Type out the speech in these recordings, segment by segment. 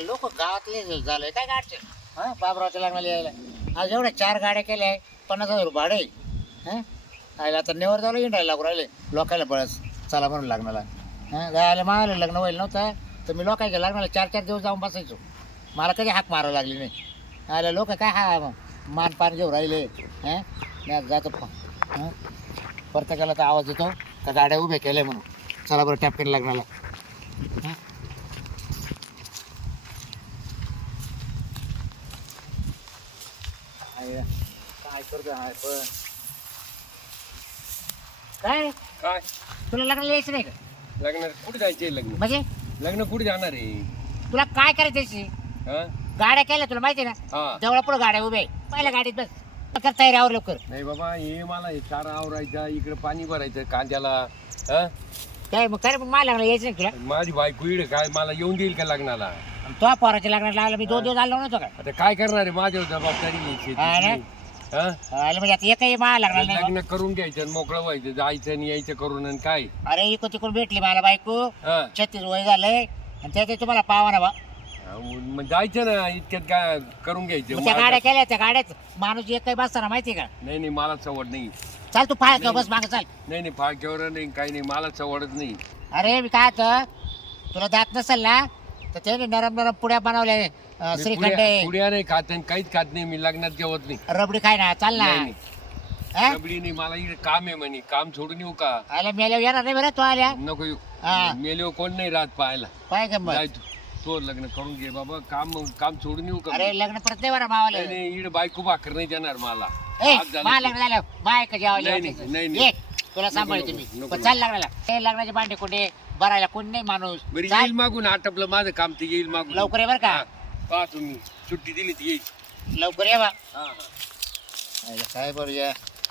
लोक गावातले झालंय काय गाडचे हा बाबरावच्या लग्नाला यायला आज एवढ्या 4 गाड्या केल्या आहे 50,000 भाडे हा आयला आता नेवर झालं इंडायला लागू राहिले लोकायला बळस चला म्हणून लग्नाला हा गायला मागायला लग्न व्हायला नव्हतं तर मी लोकांच्या लग्नाला 4-4 दिवस जाऊन बसायचो मला कधी हाक मारावं लागली नाही आयला लोक काय हा मानपान घेऊन राहिले हां नाही जातो हां प्रत्येकाला तर आवाज येतो का गाड्या उभ्या केल्या म्हणून चला बरं टॅपकेन लग्नाला हां काय करतो हाय पण काय काय तुला लग्नाला यायचं नाही का लग्न कुठे जायचे लग्न म्हणजे लग्न कुठे जाणार आहे तुला काय करायची हा गाड्या केल्या तुला माहिती आहे ना हा जवळ पुढे गाड्या उभ्या आहे पहिल्या गाडीत बस कर तयारीवर लवकर नाही बाबा हे मला हे चारा आवरायचा इकडे पाणी भरायचं कांद्याला हा काय मग काय मग मला लग्नाला यायचं नाही तुला माझी बायको इकडे काय मला येऊन देईल का लग्नाला तो पोराच्या लग्नाला लागला मी 2 दिवस आलो नव्हतो का आता काय करणार आहे माझ्यावर जबाबदारी घ्यायची हा ना? हा आलं म्हणजे आता एकही मला लागणार नाही लग्न करून घ्यायचं आणि मोकळं व्हायचं जायचं आणि यायचं करून आणि काय अरे इकडून तिकडून भेटली मला बायको हा 36 वय झालंय आणि त्यात तुम्हाला पावा ना बा मग जायचं ना इतक्यात काय करून घ्यायचं मग त्या गाड्या केल्या त्या गाड्यात माणूस एकही बसताना माहिती का नाही नाही मला सवड नाही चाल तू फाय बस माग चाल नाही नाही फाळक्यावर नाही काही नाही मला सवडच नाही अरे मी काय होतं तुला दात नसेल ना तर त्याने नरम नरम पुड्या बनवल्या श्रीखंड आहे. पुड्या नाही खात आणि काहीच खात नाही मी लग्नात जेवत नाही रबडी खाय ना चाल ना नाही, नाही. हा? रबडी नाही मला इकडे काम आहे म्हणे काम सोडून येऊ का आल्या मेल्या येणार नाही बरं तू आल्या नको येऊ हा. मेले कोण नाही राहत पाहायला काय गंमत जाय तू तो लग्न करून घे बाबा काम काम सोडून येऊ का अरे लग्न परत नाही बरं मावाला नाही नाही इकडे बायको भाकर नाही देणार मला ए आज झालं मा ते. लग्न झालं माय का जेवायला नाही, यायचं. नाही, नाही. ये, तुला सांभाळ नको, तुम्ही नको, पण नको. चाल लग्नाला हे लग्नाचे भांडे कुठे भरायला कोण नाही माणूस बरं चाल, येईल मागून आटपलं माझं काम ते येईल मागून लवकर ये बरं का? हा, पहा तुम्ही सुट्टी दिली ती येईल लवकर ये बा हा, हा. अरे काय बरं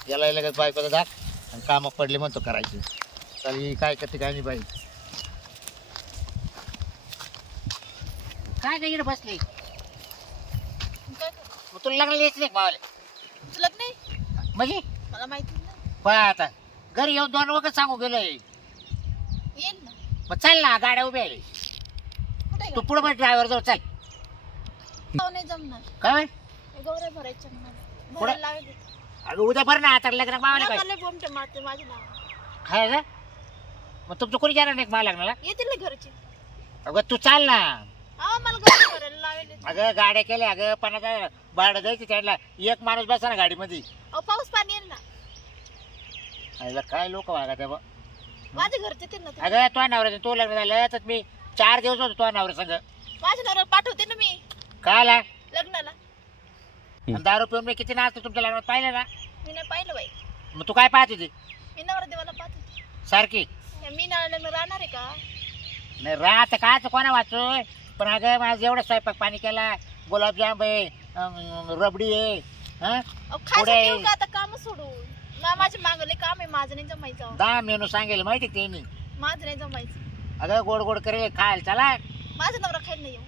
याला लगेच बायकोचा दाख आणि कामं पडले म्हणतो करायची चाल ही काय करते काय नाही बाई काय नाही इकडे बसली मग तुला लग्नाला यायचं नाही का मावाले लग्न नाही म्हणजे मला माहिती नाही पहा आता घरी येऊन 2 वखत सांगू गेलोय येईल ना मग चल ना गाड्या उभ्या आहे कुठे तू पुढे बस ड्रायव्हर जवळ चल गाव नाही जमणार काय हे गौऱ्या भरायच्या मला भरायला लावेल अगं उद्या भर ना आता लग्न मावाले काय मला बोमटे मारते माझे नाव काय रे मग तुमचं कोणी जाणार नाही का मला लग्नाला येतील ना घरचे अगं तू चाल ना अहो मला गौऱ्या भरायला लावेल अगं गाड्या केल्या अगं 50 भाडं द्यायचं त्याला एक माणूस बसा ना गाडीमध्ये अहो पाऊस पाणी येईल ना अगं काय लोक वागा त्या माझे घरचे येतील ना ते. अगं तो नवऱ्याचं तो लग्न झालं तर मी 4 दिवस होतो तो नवऱ्या संग माझ्या नवऱ्याला पाठवते ना मी काय आला लग्नाला दारू पिऊन मी किती नाचतो तुमच्या लग्नात पाहिलं ना मी नाही पाहिलं बाई मग तू काय पाहत होती मी नवरा देवाला पाहते सारखी मी ना लग्न राहणार आहे का नाही राहत काय कोणा वाचोय पण अगं माझं एवढं स्वयंपाक पाणी केला गुलाबजाम आहे रबडी आहे हा अहो खायचं पुढे- ठेवू का आता काम सोडून माझ्या मागले काम आहे माझं नाही जमायचं 10 मेनू सांगेल माहिती ते मी माझं नाही जमायचं अगं गोड गोड करेल खायला चला माझा नवरा खायला नाही येऊ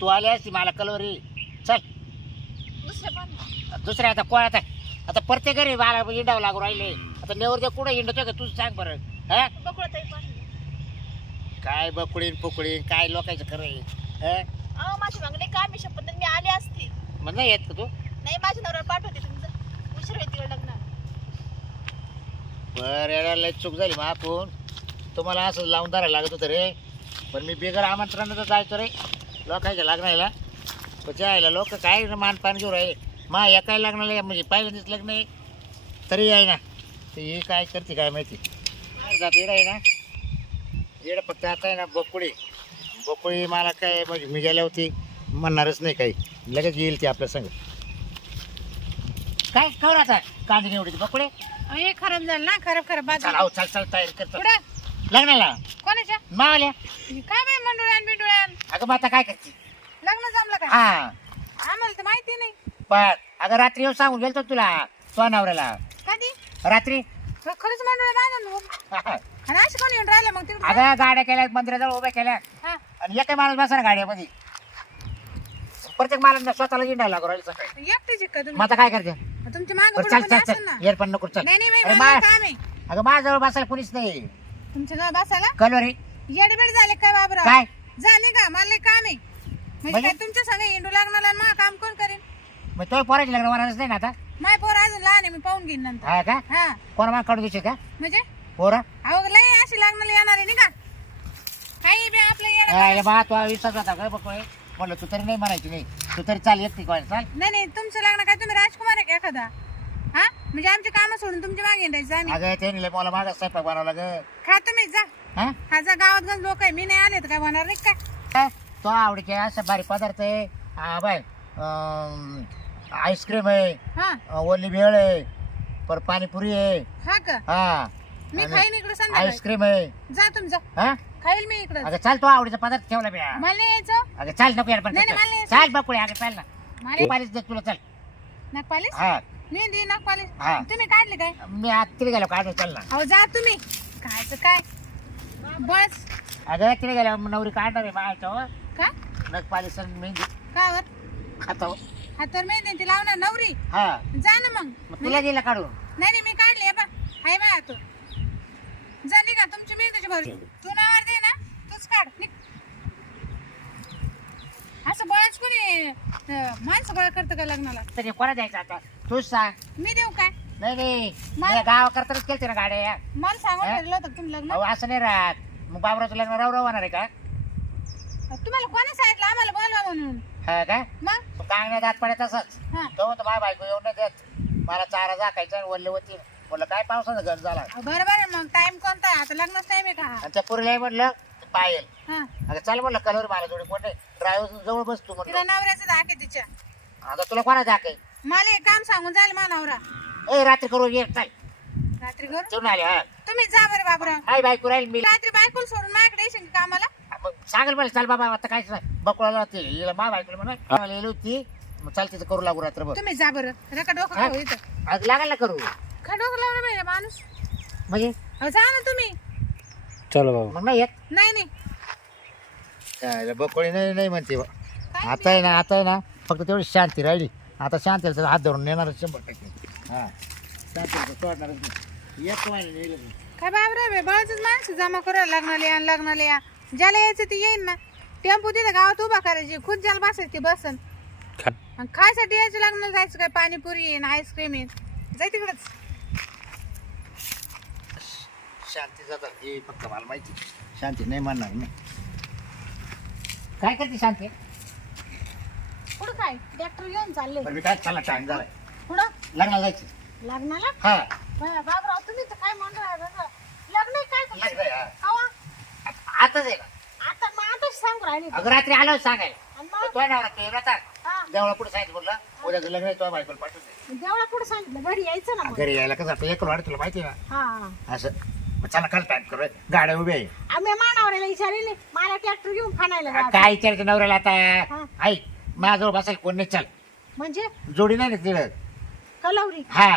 तू आली असती मला कलोरी चल दुसऱ्या पाहणार दुसऱ्या आता कोण आता प्रत्येक घरी मला इंडावं लागू राहिले आता नेवर कुठे इंडतोय का तूच सांग बरं हा बकुळाताई पाहणार काय बकुडीन फुकडीन काय लोकांचं खरं आहे अहो माझ्या मागणे काम आहे शपथ मी आले असते मग नाही येत का तू नाही माझ्या नवऱ्याला पाठवते तुमचं उशीर होईल तिकडे लग्नात बरं याला लय चूक झाली आपण तुम्हाला असं लावून धरायला लागत होतं रे पण मी बिगर आमंत्रणाचं जायचो रे लोकांच्या लग्नाला पण यायला लोक काय मानपान घेऊ राहिले मा या काय लग्नाला म्हणजे पहिल्यांदाच लग्न आहे तरी आहे ना ते हे काय करते काय माहिती जात येडं आहे ना येडं फक्त आता आहे ना बकुळी मला काय म्हणजे मी गेल्या होती म्हणणारच नाही काही लगेच येईल ती आपल्या संग काय खबर आता कांदे निवडीची बकुळे हे खराब झालं ना खराब बाजू चल चल चल तयारी करतो पुढे लग्नाला कोणाच्या मावाल्या काय बाई मंडुळ्यान बिंडुळ्यान अगं मग आता काय करते लग्न जमलं का हा आम्हाला तर माहिती नाही पण अगं रात्री येऊन सांगून गेलतो तुला तो नवऱ्याला कधी रात्री खरंच मंडुळ्या बांधून आणि अशी कोणी येऊन राहिलं मग तिकडे अगं गाड्या केल्या मंदिराजवळ उभ्या केल्या हा आणि एकही माणूस बसा ना गाड्यामध्ये प्रत्येक माणूस स्वतःला जिंडायला लागू राहील सकाळी एकटेच का तुम्ही मग आता काय करते तुमच्या मागे चल चल चल एअर पण नको चल नाही नाही अरे बाई, मा मला काम आहे अगं माझ्याजवळ बसायला कुणीच नाही तुमच्या जवळ बसायला कलवरी येडबेड झाले काय बाबरा काय झाले का मला लय काम आहे म्हणजे म्हणजे? काय तुमच्या संग हिंडू लागणार आणि मग काम कोण करेन मग तो पोराचे लग्न होणारच नाही ना आता माय पोर अजून लहान आहे मी पाहून घेईन नंतर हा का हा कोणा मला काढू देशील का म्हणजे पोरा अहो लय अशी लागणार येणार आहे नाही का काही बी आपलं येणार बा तू विश्वास होता का बघ म्हणलं तू तरी नाही म्हणायची नाही तू तरी चाल येत नाही चाल नाही नाही तुमचं लग्न काय तुम्ही राजकुमार आहे का एखादा हा म्हणजे आमची कामं सोडून तुमची मागे हिंडायचं आम्ही अगं ते नाही मला मागं स्वयंपाक बनवला ग खा तुम्ही जा हा हा जा गावात गण लोक आहे मी नाही आले तर काय होणार नाही का काय? तो आवडीचे असं भारी पदार्थ आहे हा बाय आईस्क्रीम आहे हा ओली भेळ आहे पर पाणीपुरी आहे हा का हा मी आणि खाईन इकडे संध्याकाळी आईस्क्रीम आहे जा तुम्ही जा हा खाईल मी इकडे अगं चाल तो आवडीचा पदार्थ ठेवला मी मला नाही यायचं अगं चाल नको यार पण नाही, मला नाही चाल बकुळे अगं चाल ना मला पालीच देत तुला चल नागपालीस हा नाही दी नागपालीस हा. तुम्ही काढले काय मी आत तिथे गेलो काढून चल ना अहो जा तुम्ही कायचं काय बस अगं तिथे गेलो नवरी काढणार आहे बायचं का नग पालीस मेहंदी काय वर खातो हातावर मेहंदी ती लावणार नवरी हा जा ना मग मग तुला गेला काढून नाही नाही मी काढली आहे बा हाय बा तू झाली का तुमची मेहंदीची भर तू नावावर दे ना तूच काढ निघ. असं बळच कोणी माणसं गोळा करतं का लग्नाला तरी कोणा द्यायचं आता तूच सांग मी देऊ काय नाही नाही मला- मी गावा करताच केलते ना गाड्या मला सांगून हा? ठरलं होतं का तुम्ही लग्न अहो असं नाही राहत मग बाबराचं लग्न राव होणार आहे का तुम्हाला कोणी सांगितलं आम्हाला बोलवा म्हणून हा का मग कांगण्या दात पडत असच हा तो म्हणतो माझ्या बायको येऊन नाही देत मला चारा झाकायचा आणि वल्ले होती म्हणलं काय पावसाचा घर झाला बरोबर आहे मग टाइम कोणता आहे? आता लग्नच टाइम आहे का हा? आणि त्या पुरीला म्हणलं पायल हा अगं चल म्हणलं कलर मला जोडी कोण नाही ड्रायव्हर जवळ बसतो तिला म्हणलं नवऱ्याचं दाख आहे तिच्या आता तुला कोणा झाकाय मला एक काम सांगून जाईल मा नवरा ए रात्री करू ये चल रात्री घर जेवून आले हा तुम्ही जा बरं बाबरा हाय बायको राहील मी रात्री बायकोला सोडून माझ्याकडे येशील का कामाला मग सांगेल मला चल बाबा आता काय बकुळाला होती हिला मा बायकोला म्हणा येली होती मग चाल तिथं करू लागू रात्रभर तुम्ही जा बरं नका डोकं हा? खाऊ इथं आज लागाल ना करू का डोकं लावलं पाहिजे माणूस म्हणजे अहो, जा ना तुम्ही चलो बाबा मग नाही येत नाही नाही बकोळी नाही नाही म्हणते बा. आता आहे ना फक्त तेवढी शांती राहिली आता शांतीला हात धरून नेणार 100% हा शांतीला सोडणारच नाही एक महिना नेलं नाही. काय बाबरे बळच माणसं जमा करायला लागणार या ज्याला यायचं ते येईन ना टेम्पो तिथं गावात उभा करायची खुद ज्याला बसायची ती बसन आणि खायसाठी यायचं लागणार जायचं काय पाणीपुरी येईन आईस्क्रीम येईन जाय तिकडच शांती जातात हे फक्त मला माहिती शांती नाही म्हणणार मी काय करते शांती पुढं काय ट्रॅक्टर घेऊन चालले पण मी काय चालला टाइम झालाय पुढं लग्नाला जायचं लग्नाला हा बाबराव तुम्ही तर काय म्हणताय लग्न आहे काय तुमचं? लग्न आहे, हा. कवा? आताच आहे का आता मग आताच सांगू राहिले अगं रात्री आलो सांगाय आणि मग तो नवरा ते येतात हा, देवळा पुढे सांगितलं म्हटलं उद्याचं लग्न आहे तो बायकोला पाठवते देवळा पुढे सांगितलं घरी यायचं ना मग घरी यायला कसं आपलं एक वाढ तुला माहिती आहे हा ना असं मग चला काल टाइम करू गाड्या उभ्या आहे आम्ही मानावऱ्याला विचारले मला ट्रॅक्टर घेऊन खाणायला जायचं. काय विचारायचं नवऱ्याला हा. आता ऐक माझ्याजवळ बसायला कोण नाही चाल म्हणजे जोडी नाही ना तिथं कलवरी हा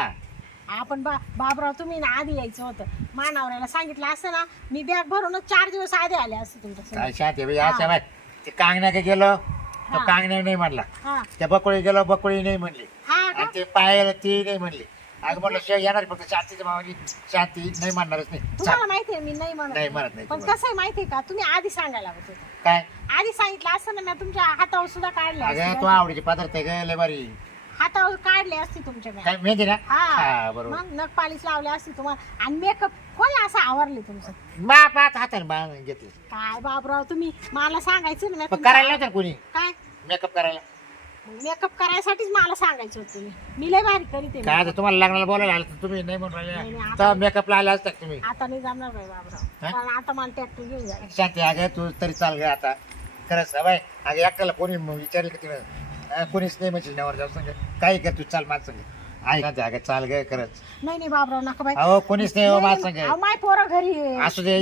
आपण बाबराव तुम्ही ना आधी यायचं होतं मानावऱ्याला सांगितलं असं ना मी बॅग भरूनच 4 दिवस आधी आले असते तुमच्या काय शांती बाई असं बाय ते कांगण्या गेलो तो हा. कांगण्या नाही म्हणला हा त्या बकोळी गेलो बकोळी नाही म्हणली हा का आणि ते पायाला ती नाही म्हणली अगं म्हणलं येणार फक्त शांतीच्या भावानी शांती नाही म्हणणारच नाही तुम्हाला चाल. माहितीये मी नाही नाही म्हणत म्हणत नाही पण तुम्हाला. कसं आहे माहितीये का तुम्ही आधी सांगायला हवं होतं काय आधी सांगितलं असतं ना मी तुमच्या हातावर सुद्धा काढले अगं असते. तो आवडीचे पदार्थ आहे ग लय बारी हातावर काढले असते तुमच्या बॅग. काय मेहंदी ना हा हा बरोबर मग नख पालिश लावले असते तुम्हाला आणि मेकअप कोणी असं आवरले तुमचं बाप हाताने बाण घेतले काय बाबराव तुम्ही मला सांगायचं ना मी पण तुमचं- करायला नव्हतं कोणी काय मेकअप करायला मेकअप करायसाठीच मला सांगायचं होतं तुम्ही मी लय भारी करीते काय आता तुम्हाला लग्नाला बोलायला आलं तर तुम्ही नाही म्हणून नाही, राहिले आता- तर मेकअपला आले असतात तुम्ही आता नाही जमणार बाई बाबराव हा? पण आता मला ट्रॅक्टर घेऊन जायचं शांती अगं तू तरी चाल ग आता खरंच बाय अगं एकट्याला कोणी विचारलं का तिला कोणीच नाही म्हणजे नवर जाऊ सांग काही कर तू चाल माझ सांग ऐक अगं चाल ग खरंच नाही नाही बाबराव नका बाई अहो कोणीच नाही हो माझ नाही, सांग अहो, माय पोरं घरी आहे. असू दे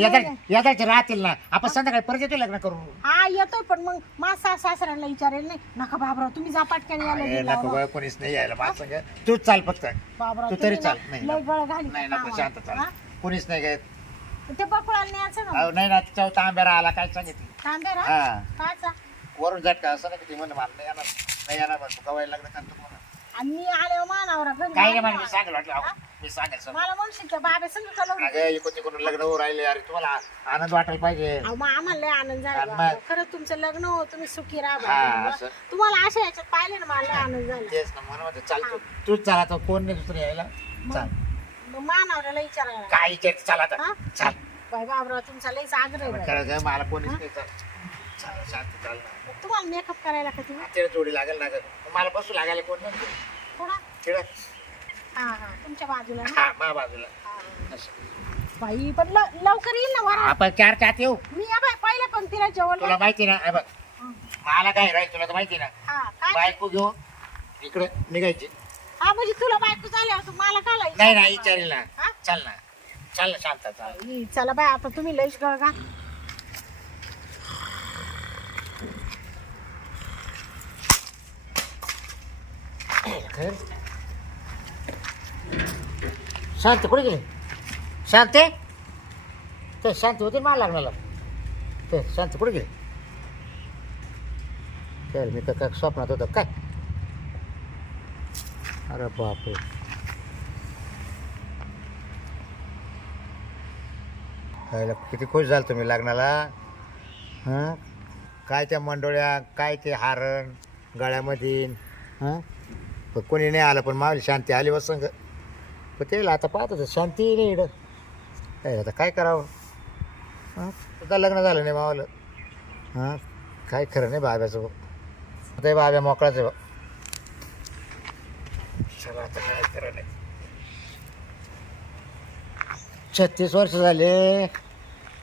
येताचे राहतील ना आपण संध्याकाळी परत येतो लग्न करू हा येतोय पण मग माझा सासऱ्यांना विचारेल नाही नका बाबराव तुम्ही जा पाटक्याने यायला अरे गेला नको बाबा. गं, कोणीच नाही यायला माझ सांग तूच चाल फक्त बाबराव तू तुम्ही तरी ना चाल नाही लय गळ घाली नाही नको शांत चाल हा? कोणीच नाही काय ते बकुळाला न्यायचं ना अहो नाही ना तिच्या तांब्याला आला काय सांगितलं तांबे रा हा काचा वरून झटका असं ना की ती म्हणून मला नाही येणार म्हणतो कवायला लग्न करतो म्हणून आणि मी आले मानावर काय नाही मला मी सांगेल वाटलं अहो, मी सांगेल समजून. मला म्हणशील त्या बाबे संग कलवली अगं इकडून तिकडून लग्न होऊ राहिले राहिले अरे तुम्हाला आनंद वाटायला पाहिजे. अहो, मग आम्हाला लय आनंद झाला आणि बाबा. मग? खरंच तुमचं लग्न हो, तुम्ही सुखी राहा हा, बाबा. असं. तुम्हाला अशा याच्यात पाहिले ना मला लय आनंद झाला. तेच ना म्हणून म्हणते चाल तूच चाल आता कोण नाही दुसरं यायला चाल मग मानावऱ्याला विचारायला काय इच्छा चाल आता हा? चाल बाय बाबराव तुमचा लयच आग्रह आहे बाई. करायचं मला कोणीच नाही चाल चाल शांत चाल ना तुम्हाला मेकअप करायला का तुम्ही तिला जोडी लागेल ना गं. मला बसू लागायला कोण नाही थोडा तिला हा हा तुमच्या बाजूला ना? हा मा बाजूला हा. असं. बाई पण लवकर येईल ना वरा. आपण 4 च्यात येऊ मी या बाई पहिल्या पंक्तीला जेवण तुला माहिती ना हे बघ हा. मला काय राहील तुला तर माहिती ना हा काय बायको घेऊ इकडे निघायची हा म्हणजे तुला बायको झाल्यावर तू मला का लावायची? नाही नाही विचारेल ना हा? चाल ना चाल ना शांत चाल बाई, चला बाय आता तुम्ही लईच गळगा. शांत कुठे गेली शांत ते शांत होते मला लागणार ते शांत कुठे गेली चल मी तर काय स्वप्नात होतो काय अरे बापरे खायला किती खुश झालं तुम्ही लग्नाला हां काय त्या मंडोळ्या काय ते हारण गळ्यामध्ये हां पण कोणी नाही आलं पण मावली शांती आली वसंग पण ते आता पाहत होतं शांती नाही इकडं काय आता काय करावं हां सुद्धा लग्न झालं नाही मावालं हां काय खरं नाही बाब्याचं आता हे बाब्या मोकळाच आहे बा चला आता काय खरं नाही 36 वर्ष झाले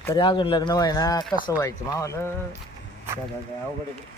तरी अजून लग्न व्हाय ना कसं व्हायचं मावाला अवघड आहे.